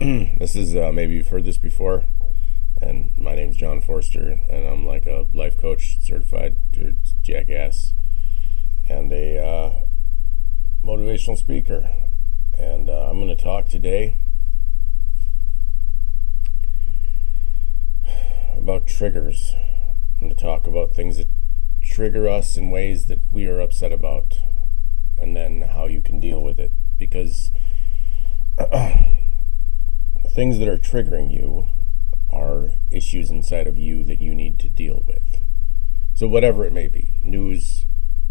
This is maybe you've heard this before, and my name's John Forster, and I'm like a life coach, certified jackass, and a motivational speaker. And I'm going to talk today about triggers. I'm going to talk about things that trigger us in ways that we are upset about, and then how you can deal with it. Because things that are triggering you are issues inside of you that you need to deal with. So whatever it may be, news,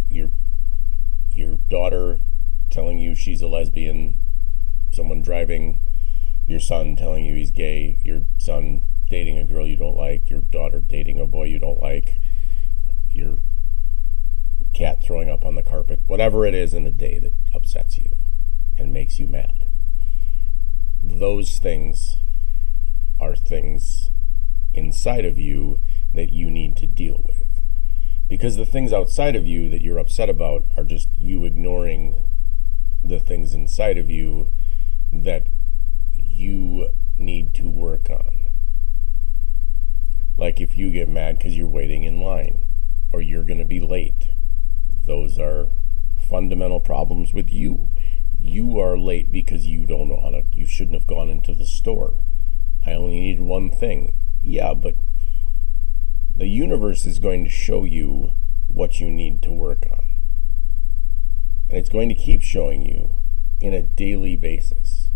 your daughter telling you she's a lesbian, someone driving, your son telling you he's gay, your son dating a girl you don't like, your daughter dating a boy you don't like, your cat throwing up on the carpet, whatever it is in the day that upsets you and makes you mad. Those things are things inside of you that you need to deal with. Because the things outside of you that you're upset about are just you ignoring the things inside of you that you need to work on. Like if you get mad because you're waiting in line or you're going to be late, those are fundamental problems with you. You are late because you don't know how to, you shouldn't have gone into the store. I only need one thing. Yeah, but the universe is going to show you what you need to work on. And it's going to keep showing you in a daily basis.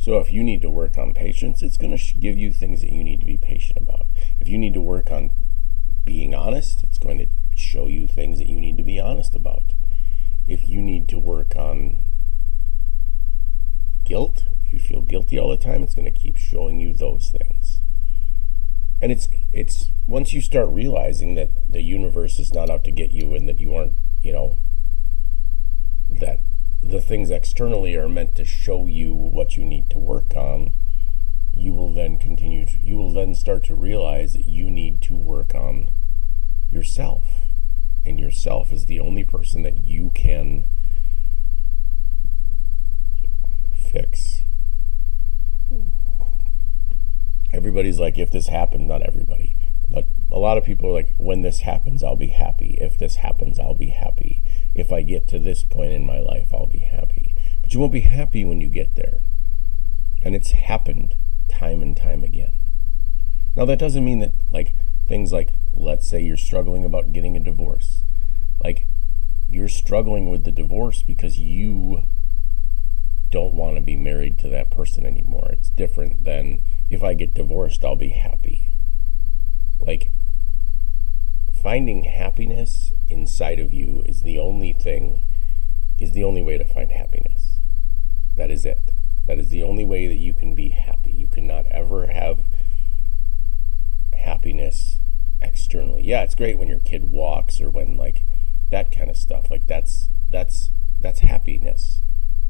So if you need to work on patience, it's going to give you things that you need to be patient about. If you need to work on being honest, it's going to show you things that you need to be honest about. If you need to work on guilt, if you feel guilty all the time, it's going to keep showing you those things. And it's once you start realizing that the universe is not out to get you and that you aren't, that the things externally are meant to show you what you need to work on, you will then start to realize that you need to work on yourself. And yourself is the only person that you can fix. Everybody's like, if this happened, not everybody, but a lot of people are like, when this happens, I'll be happy. If this happens, I'll be happy. If I get to this point in my life, I'll be happy. But you won't be happy when you get there. And it's happened time and time again. Now, that doesn't mean that, things like, let's say you're struggling about getting a divorce. You're struggling with the divorce because you don't want to be married to that person anymore. It's different than, if I get divorced, I'll be happy. Finding happiness inside of you is the only way to find happiness. That is it. That is the only way that you can be happy. You cannot ever have happiness externally. Yeah, it's great when your kid walks or when that kind of stuff. That's happiness.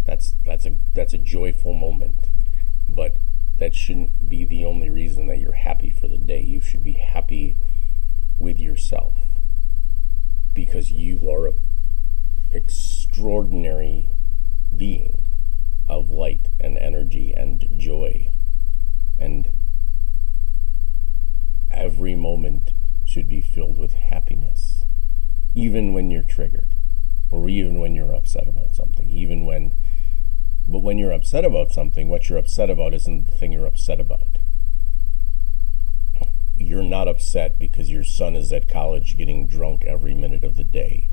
That's a joyful moment. But that shouldn't be the only reason that you're happy for the day. You should be happy with yourself because you are an extraordinary being of light and energy and joy, and every moment should be filled with happiness, even when you're triggered or even when you're upset about something, but when you're upset about something, what you're upset about isn't the thing you're upset about. You're not upset because your son is at college getting drunk every minute of the day.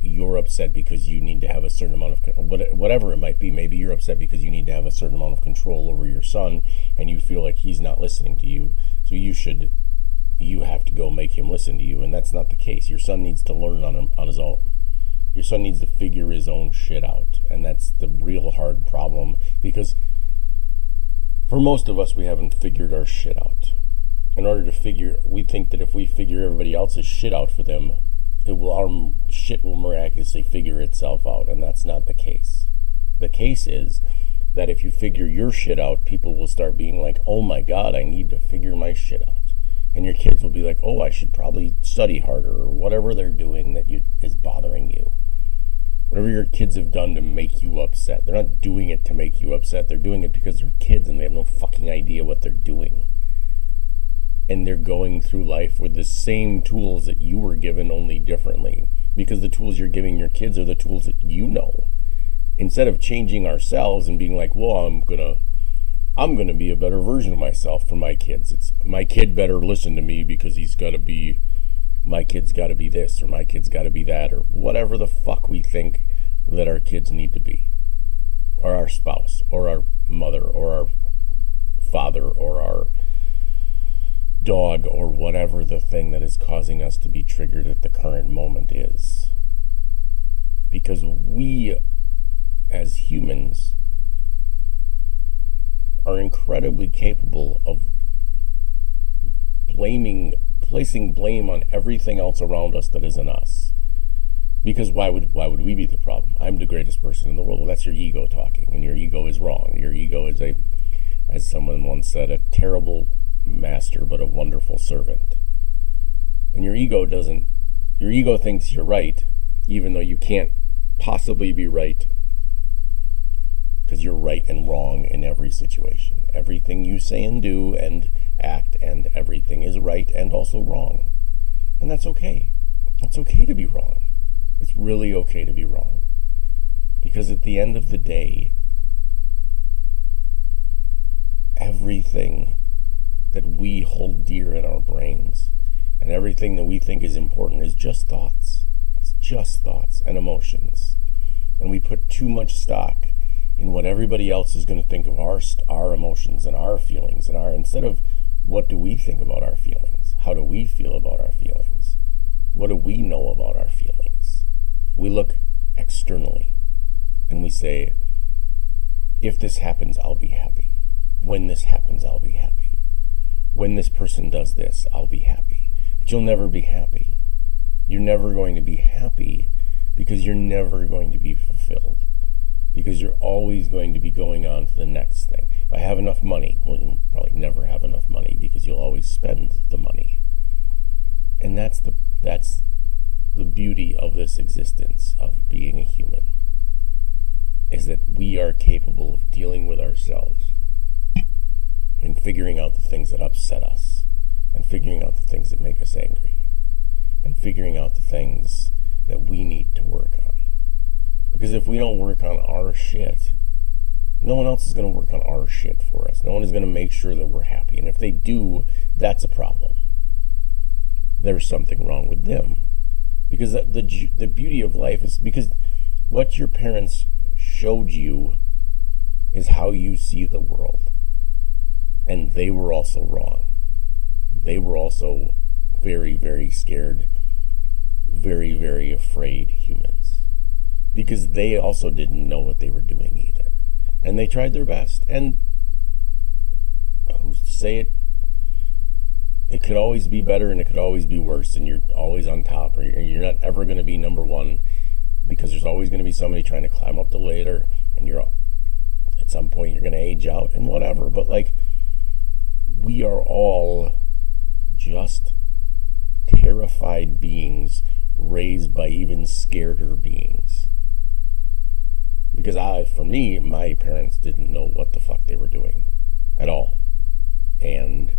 You're upset because you need to have a certain amount of, whatever it might be. Maybe you're upset because you need to have a certain amount of control over your son and you feel like he's not listening to you. So you have to go make him listen to you. And that's not the case. Your son needs to learn on his own. Your son needs to figure his own shit out. And that's the real hard problem, because for most of us, we haven't figured our shit out. We think that if we figure everybody else's shit out for them, our shit will miraculously figure itself out, and that's not the case. The case is that if you figure your shit out, people will start being like, oh my God, I need to figure my shit out. And your kids will be like, oh, I should probably study harder, or whatever they're doing that is bothering you. Whatever your kids have done to make you upset. They're not doing it to make you upset. They're doing it because they're kids and they have no fucking idea what they're doing. And they're going through life with the same tools that you were given, only differently. Because the tools you're giving your kids are the tools that you know. Instead of changing ourselves and being like, well, I'm gonna be a better version of myself for my kids. It's my kid better listen to me because my kid's gotta be this, or my kid's gotta be that, or whatever the fuck we think that our kids need to be. Or our spouse, or our mother, or our father, or our dog, or whatever the thing that is causing us to be triggered at the current moment is. Because we, as humans, are incredibly capable of placing blame on everything else around us that isn't us. Because why would we be the problem? I'm the greatest person in the world. Well, that's your ego talking, and your ego is wrong. Your ego is as someone once said, a terrible master but a wonderful servant. And your ego thinks you're right, even though you can't possibly be right, because you're right and wrong in every situation. Everything you say and do and act and everything is right and also wrong. And that's okay. It's okay to be wrong. It's really okay to be wrong. Because at the end of the day, everything that we hold dear in our brains and everything that we think is important is just thoughts. It's just thoughts and emotions. And we put too much stock in what everybody else is going to think of our emotions and our feelings, and instead of what do we think about our feelings? How do we feel about our feelings? What do we know about our feelings? We look externally and we say, if this happens, I'll be happy. When this happens, I'll be happy. When this person does this, I'll be happy. But you'll never be happy. You're never going to be happy because you're never going to be fulfilled. Because you're always going to be going on to the next thing. If I have enough money, well, you'll probably never have enough money because you'll always spend the money. And that's the beauty of this existence, of being a human, is that we are capable of dealing with ourselves and figuring out the things that upset us, and figuring out the things that make us angry, and figuring out the things that we need to work on. Because if we don't work on our shit, no one else is going to work on our shit for us. No one is going to make sure that we're happy. And if they do, that's a problem. There's something wrong with them. Because the beauty of life is because what your parents showed you is how you see the world. And they were also wrong. They were also very, very scared, very, very afraid humans. Because they also didn't know what they were doing either. And they tried their best. And who's to say it could always be better and it could always be worse, and you're always on top, or you're not ever going to be number one, because there's always going to be somebody trying to climb up the ladder, and at some point you're going to age out and whatever. But like, we are all just terrified beings raised by even scareder beings. Because for me, my parents didn't know what the fuck they were doing at all. And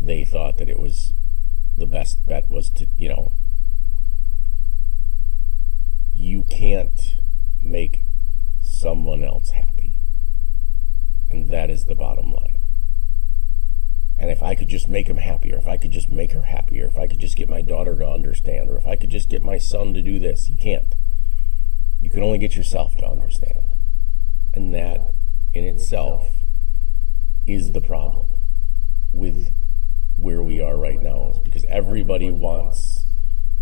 they thought that it was the best bet was to, you can't make someone else happy. And that is the bottom line. And if I could just make him happy, or if I could just make her happy, or if I could just get my daughter to understand, or if I could just get my son to do this, you can't. You can only get yourself to understand. And that in itself is the problem with where we are right now, is because everybody wants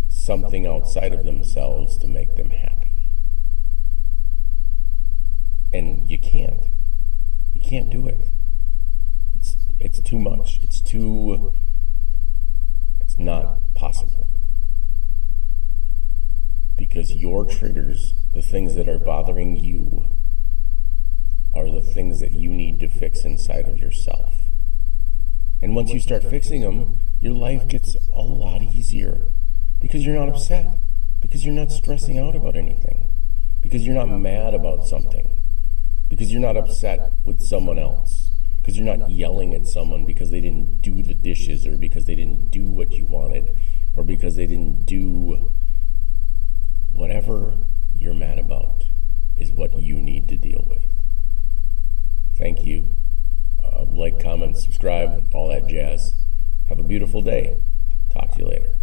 something outside of themselves to make them happy. And you can't. You can't do it. It's too much. It's not possible. Because your triggers, the things that are bothering you, are the things that you need to fix inside of yourself. And once you start fixing them, your life gets a lot easier because you're not upset. Because you're not stressing out about anything. Because you're not mad about something. Because you're not upset with someone else. Because you're not yelling at someone because they didn't do the dishes, or because they didn't do what you wanted, or because they didn't do whatever you're mad about is what you need to deal with. Thank you. Like, comment, subscribe, all that jazz. Have a beautiful day. Talk to you later.